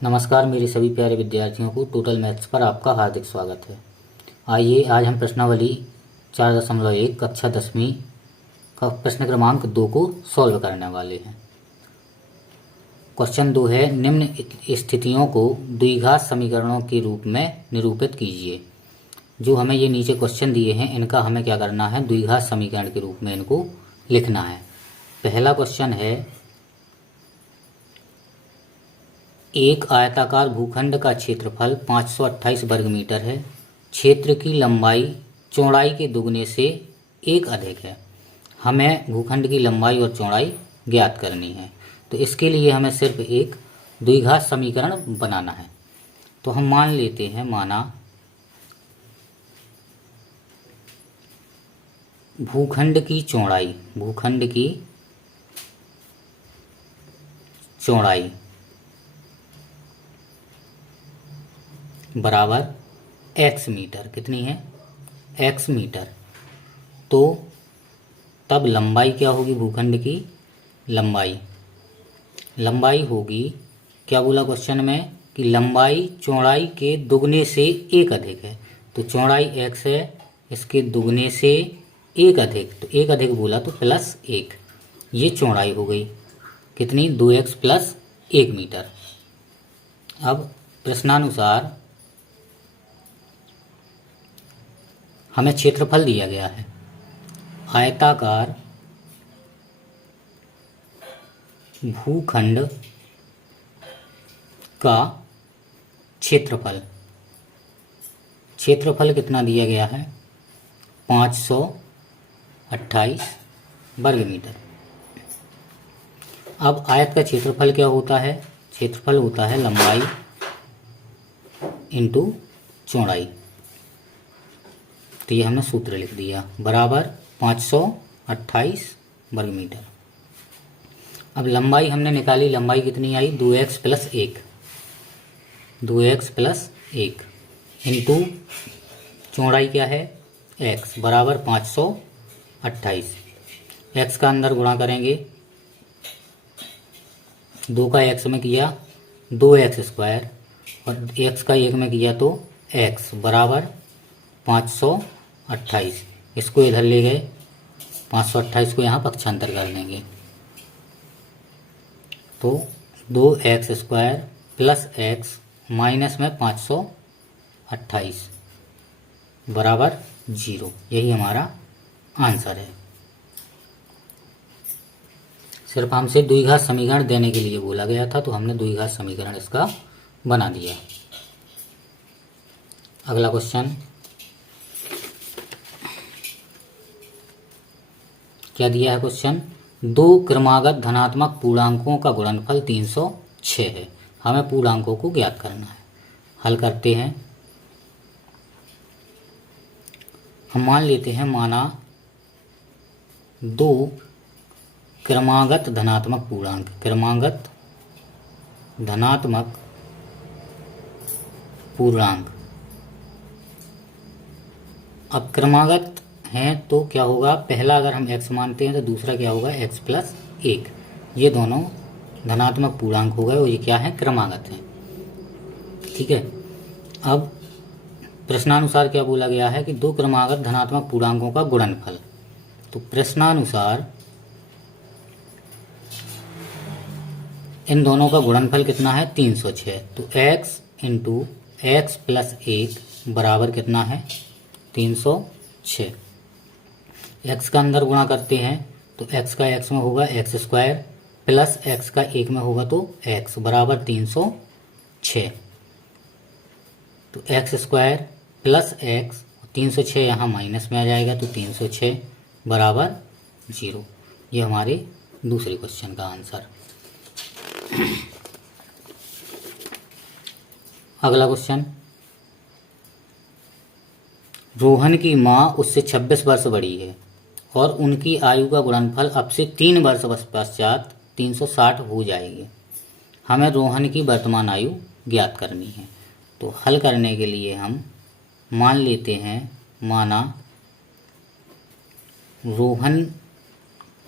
नमस्कार मेरे सभी प्यारे विद्यार्थियों को टोटल मैथ्स पर आपका हार्दिक स्वागत है। आइए आज हम प्रश्नावली 4.1 कक्षा 10वीं का प्रश्न क्रमांक 2 को सॉल्व करने वाले हैं। क्वेश्चन 2 है, निम्न स्थितियों को द्विघात समीकरणों के रूप में निरूपित कीजिए। जो हमें ये नीचे क्वेश्चन दिए हैं इनका हमें क्या करना है, द्विघात समीकरण के रूप में इनको लिखना है। पहला क्वेश्चन है, एक आयताकार भूखंड का क्षेत्रफल 528 वर्ग मीटर है। क्षेत्र की लंबाई चौड़ाई के दुगने से एक अधिक है। हमें भूखंड की लंबाई और चौड़ाई ज्ञात करनी है। तो इसके लिए हमें सिर्फ एक द्विघात समीकरण बनाना है। तो हम मान लेते हैं, माना भूखंड की चौड़ाई बराबर x मीटर। कितनी है? x metre. तो तब लंबाई क्या होगी? भूखंड की लंबाई होगी, क्या बोला क्वेश्चन में कि लंबाई चौड़ाई के दुगने से एक अधिक है। तो चौड़ाई x है, इसके दुगने से एक अधिक, तो एक अधिक बोला तो प्लस एक, ये चौड़ाई हो गई। कितनी? 2x plus 1 metre. अब प्रश्नानुसार हमें क्षेत्रफल दिया गया है, आयताकार भूखंड का क्षेत्रफल कितना दिया गया है? 528 वर्ग मीटर। अब आयत का क्षेत्रफल क्या होता है? क्षेत्रफल होता है लंबाई इंटू चौड़ाई। तो ये हमने सूत्र लिख दिया, बराबर 528 वर्ग मीटर। अब लंबाई हमने निकाली, लंबाई कितनी आई? 2x प्लस 1 इंटू चौड़ाई क्या है? x बराबर 528। x का अंदर गुणा करेंगे, 2 का x में किया 2x स्क्वायर और x का 1 में किया तो x बराबर 528। इसको इधर ले गए, 528 को यहाँ पक्षांतर कर देंगे तो 2x square plus x minus में 528 बराबर 0। यही हमारा आंसर है। सिर्फ हमसे द्विघात समीकरण देने के लिए बोला गया था, तो हमने द्विघात समीकरण इसका बना दिया। अगला क्वेश्चन क्या दिया है? क्वेश्चन, दो क्रमागत धनात्मक पूर्णांकों का गुणनफल 306 है। हमें पूर्णांकों को ज्ञात करना है। हल करते हैं। हम मान लेते हैं, माना दो क्रमागत धनात्मक पूर्णांक। अब क्रमागत हैं तो क्या होगा? पहला अगर हम x मानते हैं तो दूसरा क्या होगा? x plus 1। ये दोनों धनात्मक पूर्णांक हो गए और ये क्या है? क्रमागत हैं। ठीक है। अब प्रश्नानुसार क्या बोला गया है कि दो क्रमागत धनात्मक पूर्णांकों का गुणनफल। तो प्रश्नानुसार इन दोनों का गुणनफल कितना है? 306। तो x इंटू एक्स प्लस 1 बराबर कितना है? 306। x का अंदर गुणा करते हैं तो x का x में होगा x स्क्वायर प्लस x का 1 में होगा तो x बराबर 306। तो x स्क्वायर प्लस x, 306 यहाँ माइनस में आ जाएगा तो 306 बराबर 0। ये हमारे दूसरे क्वेश्चन का आंसर। अगला क्वेश्चन, रोहन की माँ उससे 26 वर्ष बड़ी है और उनकी आयु का गुणनफल अब से 3 वर्ष पश्चात 360 हो जाएगी। हमें रोहन की वर्तमान आयु ज्ञात करनी है। तो हल करने के लिए हम मान लेते हैं, माना रोहन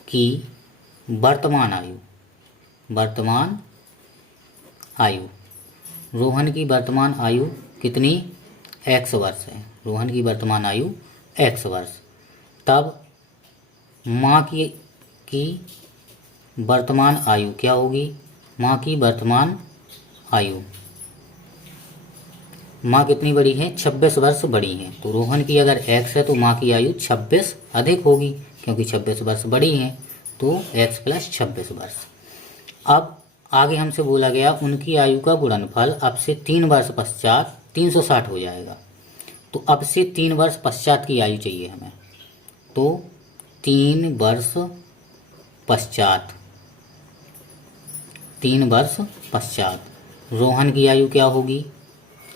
की वर्तमान आयु रोहन की वर्तमान आयु कितनी, x वर्ष है। रोहन की वर्तमान आयु x वर्ष। तब माँ की वर्तमान आयु क्या होगी, माँ की वर्तमान आयु, माँ कितनी बड़ी है, 26 वर्ष बड़ी है। तो रोहन की अगर x है तो माँ की आयु 26 अधिक होगी, क्योंकि 26 वर्ष बड़ी है, तो x प्लस 26 वर्ष। अब आगे हमसे बोला गया उनकी आयु का गुणनफल अब से 3 वर्ष पश्चात 360 हो जाएगा। तो अब से 3 वर्ष पश्चात की आयु चाहिए हमें। तो 3 वर्ष पश्चात, 3 वर्ष पश्चात रोहन की आयु क्या होगी,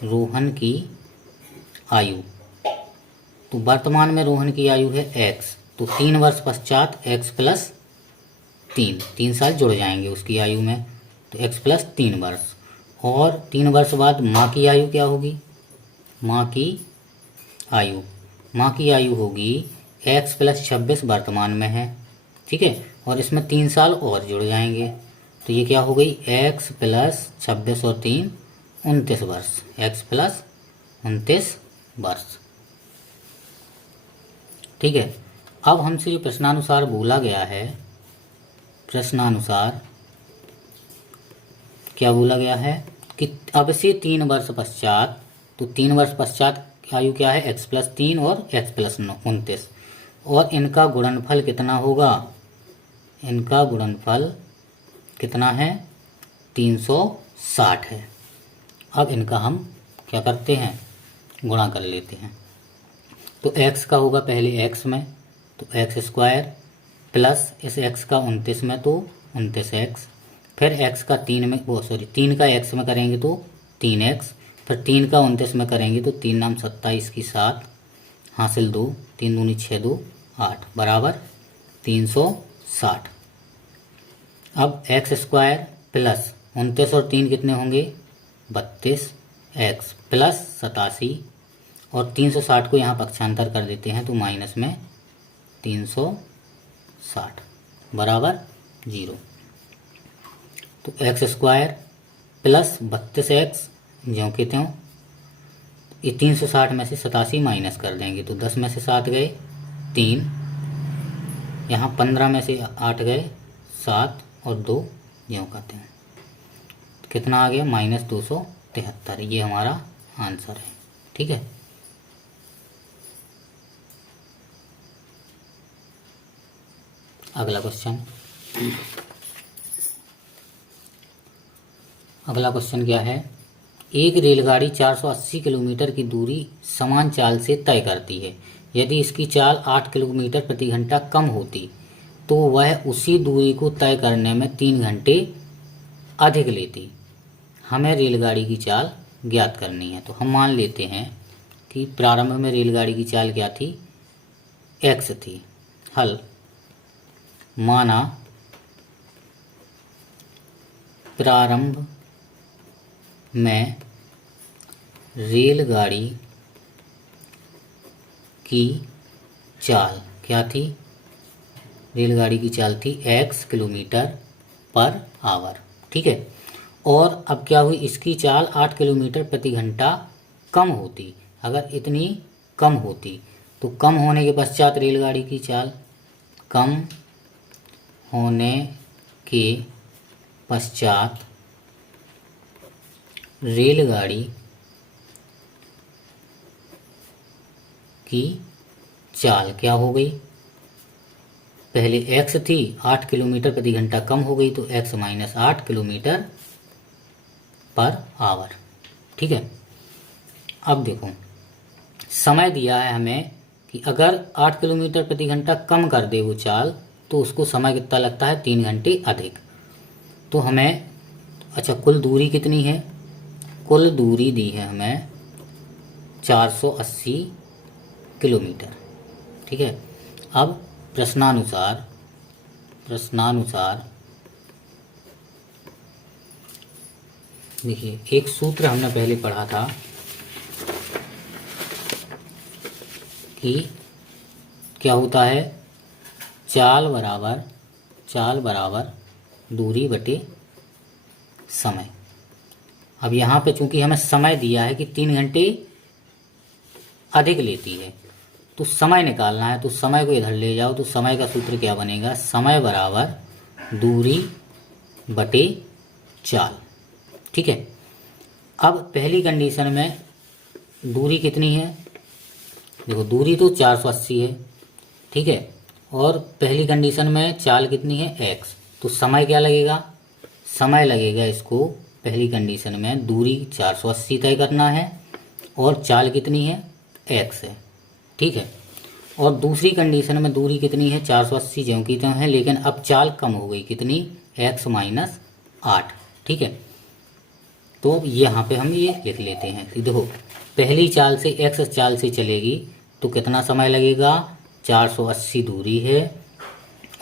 रोहन की आयु, तो वर्तमान में रोहन की आयु है x, तो 3 वर्ष पश्चात x प्लस 3 साल जुड़ जाएंगे उसकी आयु में, तो x प्लस 3 वर्ष। और 3 वर्ष बाद माँ की आयु क्या होगी, माँ की आयु, माँ की आयु होगी x प्लस 26 वर्तमान में है, ठीक है, और इसमें 3 साल और जुड़ जाएंगे, तो ये क्या हो गई, x प्लस 26 और 3 29 वर्ष, x प्लस 29 वर्ष, ठीक है। अब हमसे जो प्रश्नानुसार बोला गया है, प्रश्नानुसार क्या बोला गया है कि अब से 3 वर्ष पश्चात, तो 3 वर्ष पश्चात आयु क्या है, x प्लस 3 और x प्लस 29, और इनका गुणनफल कितना होगा, इनका गुणनफल कितना है, 360 है। अब इनका हम क्या करते हैं, गुणा कर लेते हैं। तो x का होगा पहले x में, तो x स्क्वायर प्लस इस x का 29 में, तो 29x, फिर x का 3 में, वो सॉरी 3 का x में करेंगे तो 3x, फिर 3 का 29 में करेंगे तो 3 नाम 27 की 7 हासिल 2, 3 दूनी 6 2 8 बराबर 360। अब x स्क्वायर प्लस 29 और 3 कितने होंगे, 32x प्लस 87, और 360 को यहाँ पक्षांतर कर देते हैं तो माइनस में 360 बराबर 0। तो x स्क्वायर प्लस 32x ज्यों के त्यों, ये 360 में से 87 माइनस कर देंगे तो 10 में से 7 गए 3, यहाँ 15 में से 8 गए 7 और 2 ज्यों का त्यों, कितना आ गया, -273। ये हमारा आंसर है, ठीक है। अगला क्वेश्चन, अगला क्वेश्चन क्या है, एक रेलगाड़ी 480 किलोमीटर की दूरी समान चाल से तय करती है। यदि इसकी चाल 8 किलोमीटर प्रति घंटा कम होती तो वह उसी दूरी को तय करने में 3 घंटे अधिक लेती। हमें रेलगाड़ी की चाल ज्ञात करनी है। तो हम मान लेते हैं कि प्रारंभ में रेलगाड़ी की चाल क्या थी, x थी। हल, माना प्रारंभ में रेलगाड़ी की चाल क्या थी, रेलगाड़ी की चाल थी x किलोमीटर पर आवर, ठीक है। और अब क्या हुई, इसकी चाल 8 किलोमीटर प्रति घंटा कम होती। अगर इतनी कम होती तो कम होने के पश्चात रेलगाड़ी की चाल, कम होने के पश्चात रेलगाड़ी की चाल क्या हो गई, पहले x थी 8 किलोमीटर प्रति घंटा कम हो गई तो x minus 8 kilometre per hour, ठीक है। अब देखो समय दिया है हमें कि अगर 8 किलोमीटर प्रति घंटा कम कर दे वो चाल तो उसको समय कितना लगता है, 3 घंटे अधिक। तो हमें, अच्छा कुल दूरी कितनी है, कुल दूरी दी है हमें 480 किलोमीटर, ठीक है। अब प्रश्नानुसार देखिए एक सूत्र हमने पहले पढ़ा था कि क्या होता है, चाल बराबर दूरी बटे समय। अब यहाँ पे चूंकि हमें समय दिया है कि 3 घंटे अधिक लेती है, तो समय निकालना है, तो समय को इधर ले जाओ, तो समय का सूत्र क्या बनेगा, समय बराबर दूरी बटे चाल। ठीक है। अब पहली कंडीशन में दूरी कितनी है, देखो दूरी तो 480 है। ठीक है। और पहली कंडीशन में चाल कितनी है, x, तो समय क्या लगेगा, समय लगेगा इसको पहली कंडीशन में दूरी 480 तय करना है और चाल कितनी है, x है। ठीक है। और दूसरी कंडीशन में दूरी कितनी है, 480 ज्यों की त्यों है, लेकिन अब चाल कम हो गई, कितनी, x माइनस 8। ठीक है। तो यहाँ पे हम ये लिख लेते हैं कि देखो पहली चाल से x चाल से चलेगी तो कितना समय लगेगा, 480 दूरी है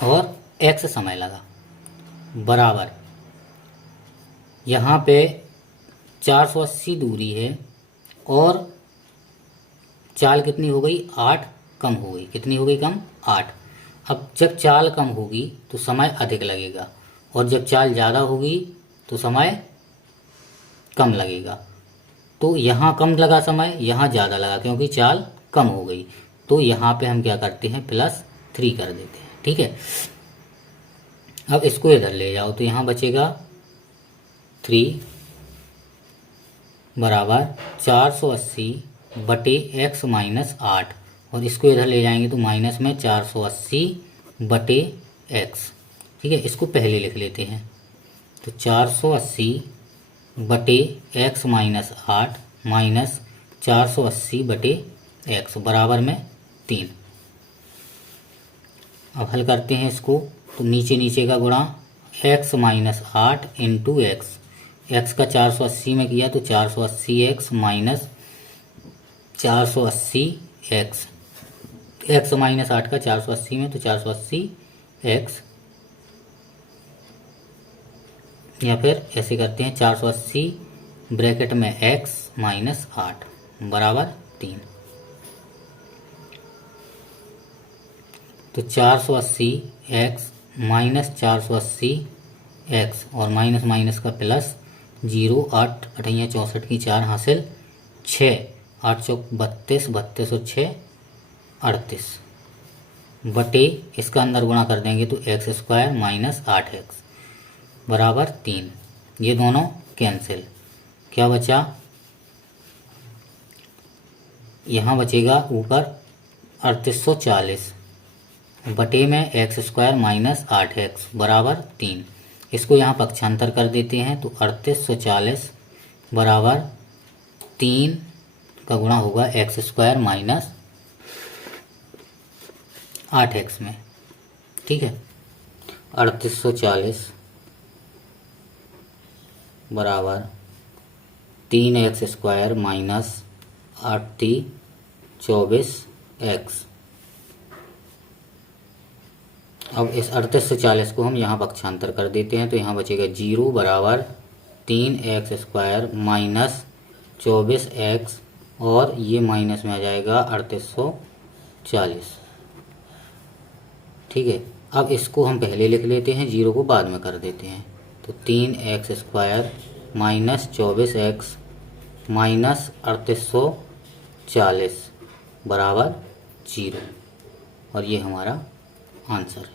और x समय लगा, बराबर यहाँ पे 480 दूरी है और चाल कितनी हो गई, 8 कम हो गई, कितनी हो गई कम, 8। अब जब चाल कम होगी तो समय अधिक लगेगा और जब चाल ज़्यादा होगी तो समय कम लगेगा। तो यहाँ कम लगा समय, यहाँ ज़्यादा लगा क्योंकि चाल कम हो गई। तो यहाँ पे हम क्या करते हैं, +3 कर देते हैं। ठीक है। अब इसको इधर ले जाओ तो यहाँ बचेगा 3 बराबर 480 बटे x माइनस 8, और इसको इधर ले जाएंगे तो माइनस में 480 बटे x। ठीक है। इसको पहले लिख लेते हैं, तो 480 बटे x माइनस 8 माइनस 480 बटे x बराबर में 3। अब हल करते हैं इसको, तो नीचे नीचे का गुणा, x minus 8 into x, x का 480 में किया तो 480x minus 480x, x minus 8 का 480 में तो 480x, या फिर ऐसे करते हैं 480 ब्रैकेट में x माइनस 8 बराबर 3। तो 480x माइनस 480x और माइनस माइनस का प्लस 0, 8 अठैया 64 की 4 हासिल 6, 8 चौक 32, 32 और 6 38 बटे इसका अंदर गुणा कर देंगे तो x² माइनस 8x बराबर 3। ये दोनों कैंसिल, क्या बचा, यहाँ बचेगा ऊपर 3840 बटे में x² माइनस 8x बराबर 3। इसको यहाँ पक्षांतर कर देते हैं तो 3840 बराबर 3 का गुणा होगा x² माइनस 8x में। ठीक है। 3840 बराबर 3x² माइनस 8 24x। अब इस 3840 को हम यहाँ पक्षांतर कर देते हैं तो यहाँ बचेगा 0 बराबर 3x² माइनस 24x और ये माइनस में आ जाएगा 3840। ठीक है। अब इसको हम पहले लिख लेते हैं, 0 को बाद में कर देते हैं, तो 3x² माइनस 24x माइनस 3840 बराबर 0, और ये हमारा आंसर है।